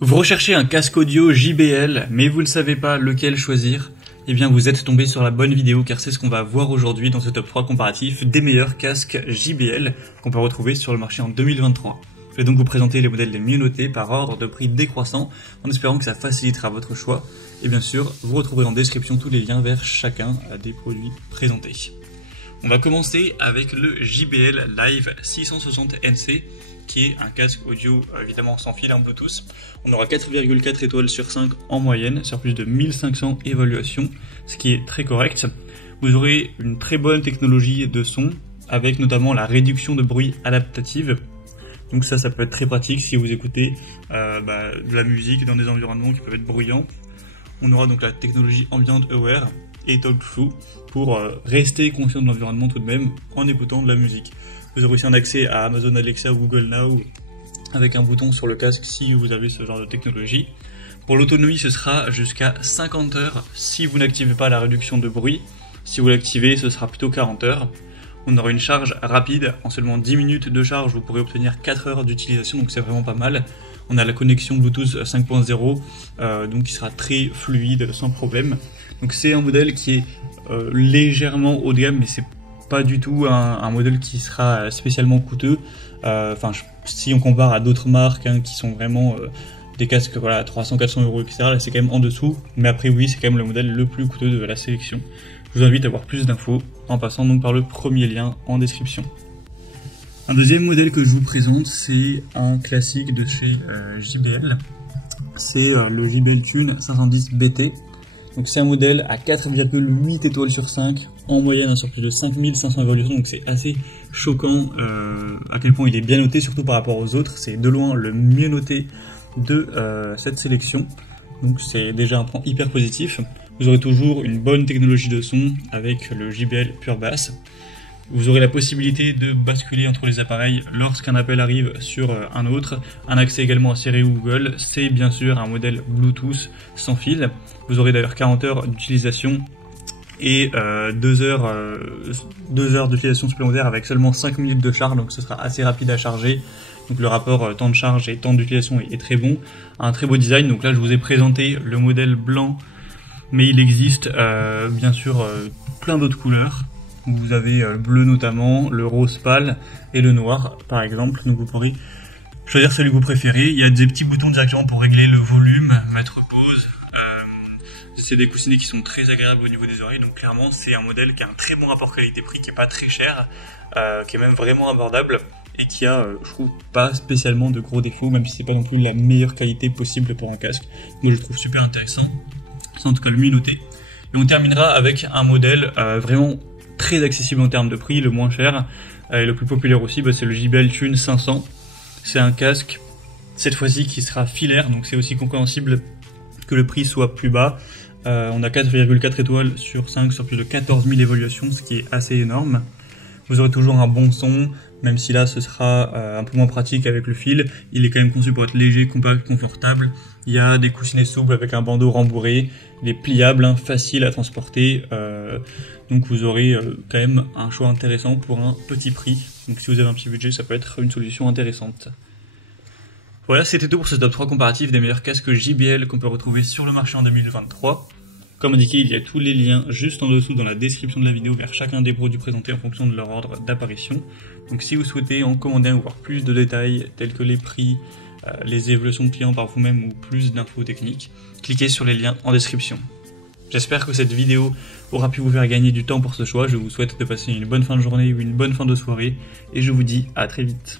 Vous recherchez un casque audio JBL, mais vous ne savez pas lequel choisir? Eh bien vous êtes tombé sur la bonne vidéo car c'est ce qu'on va voir aujourd'hui dans ce top 3 comparatif des meilleurs casques JBL qu'on peut retrouver sur le marché en 2023. Je vais donc vous présenter les modèles les mieux notés par ordre de prix décroissant en espérant que ça facilitera votre choix. Et bien sûr, vous retrouverez en description tous les liens vers chacun des produits présentés. On va commencer avec le JBL Live 660NC qui est un casque audio évidemment sans fil en Bluetooth. On aura 4,4 étoiles sur 5 en moyenne sur plus de 1500 évaluations, ce qui est très correct. Vous aurez une très bonne technologie de son avec notamment la réduction de bruit adaptative. Donc ça peut être très pratique si vous écoutez de la musique dans des environnements qui peuvent être bruyants. On aura donc la technologie Ambient Aware et Talk Through pour rester conscient de l'environnement tout de même en écoutant de la musique. Vous aurez aussi un accès à Amazon Alexa ou Google Now avec un bouton sur le casque si vous avez ce genre de technologie. Pour l'autonomie, ce sera jusqu'à 50 heures si vous n'activez pas la réduction de bruit. Si vous l'activez, ce sera plutôt 40 heures. On aura une charge rapide. En seulement 10 minutes de charge, vous pourrez obtenir 4 heures d'utilisation, donc c'est vraiment pas mal. On a la connexion Bluetooth 5.0, donc qui sera très fluide, sans problème. Donc c'est un modèle qui est légèrement haut de gamme, mais c'est pas du tout un modèle qui sera spécialement coûteux. Si on compare à d'autres marques qui sont vraiment des casques à 300-400 euros, etc., là c'est quand même en dessous. Mais après oui, c'est quand même le modèle le plus coûteux de la sélection. Je vous invite à voir plus d'infos en passant donc par le premier lien en description. Un deuxième modèle que je vous présente, c'est un classique de chez JBL. C'est le JBL Tune 510 BT. Donc c'est un modèle à 4,8 étoiles sur 5, en moyenne sur plus de 5500 évaluations, donc c'est assez choquant à quel point il est bien noté, surtout par rapport aux autres. C'est de loin le mieux noté de cette sélection, donc c'est déjà un point hyper positif. Vous aurez toujours une bonne technologie de son avec le JBL Pure Bass. Vous aurez la possibilité de basculer entre les appareils lorsqu'un appel arrive sur un autre. Un accès également à Siri ou Google. C'est bien sûr un modèle Bluetooth sans fil. Vous aurez d'ailleurs 40 heures d'utilisation et 2 heures d'utilisation supplémentaire avec seulement 5 minutes de charge. Donc ce sera assez rapide à charger. Donc le rapport temps de charge et temps d'utilisation est très bon. Un très beau design. Donc là je vous ai présenté le modèle blanc, mais il existe bien sûr plein d'autres couleurs. Vous avez le bleu notamment, le rose pâle et le noir par exemple, donc vous pourrez choisir celui que vous préférez. Il y a des petits boutons directement pour régler le volume, mettre pause. C'est des coussinets qui sont très agréables au niveau des oreilles, donc clairement c'est un modèle qui a un très bon rapport qualité-prix, qui est pas très cher, qui est même vraiment abordable et qui a, je trouve, pas spécialement de gros défauts, même si c'est pas non plus la meilleure qualité possible pour un casque. Moi je le trouve super intéressant, c'est en tout cas le mieux noté. Et on terminera avec un modèle vraiment très accessible en termes de prix, le moins cher et le plus populaire aussi, c'est le JBL Tune 500. C'est un casque cette fois-ci qui sera filaire, donc c'est aussi compréhensible que le prix soit plus bas. On a 4,4 étoiles sur 5 sur plus de 14 000 évaluations, ce qui est assez énorme. Vous aurez toujours un bon son, même si là ce sera un peu moins pratique avec le fil. Il est quand même conçu pour être léger, compact, confortable. Il y a des coussinets souples avec un bandeau rembourré. Il est pliable, facile à transporter. Donc vous aurez quand même un choix intéressant pour un petit prix. Donc si vous avez un petit budget, ça peut être une solution intéressante. Voilà, c'était tout pour ce top 3 comparatif des meilleurs casques JBL qu'on peut retrouver sur le marché en 2023. Comme indiqué, il y a tous les liens juste en dessous dans la description de la vidéo vers chacun des produits présentés en fonction de leur ordre d'apparition. Donc si vous souhaitez en commander un ou voir plus de détails tels que les prix, les évaluations de clients par vous-même ou plus d'infos techniques, cliquez sur les liens en description. J'espère que cette vidéo aura pu vous faire gagner du temps pour ce choix. Je vous souhaite de passer une bonne fin de journée ou une bonne fin de soirée et je vous dis à très vite.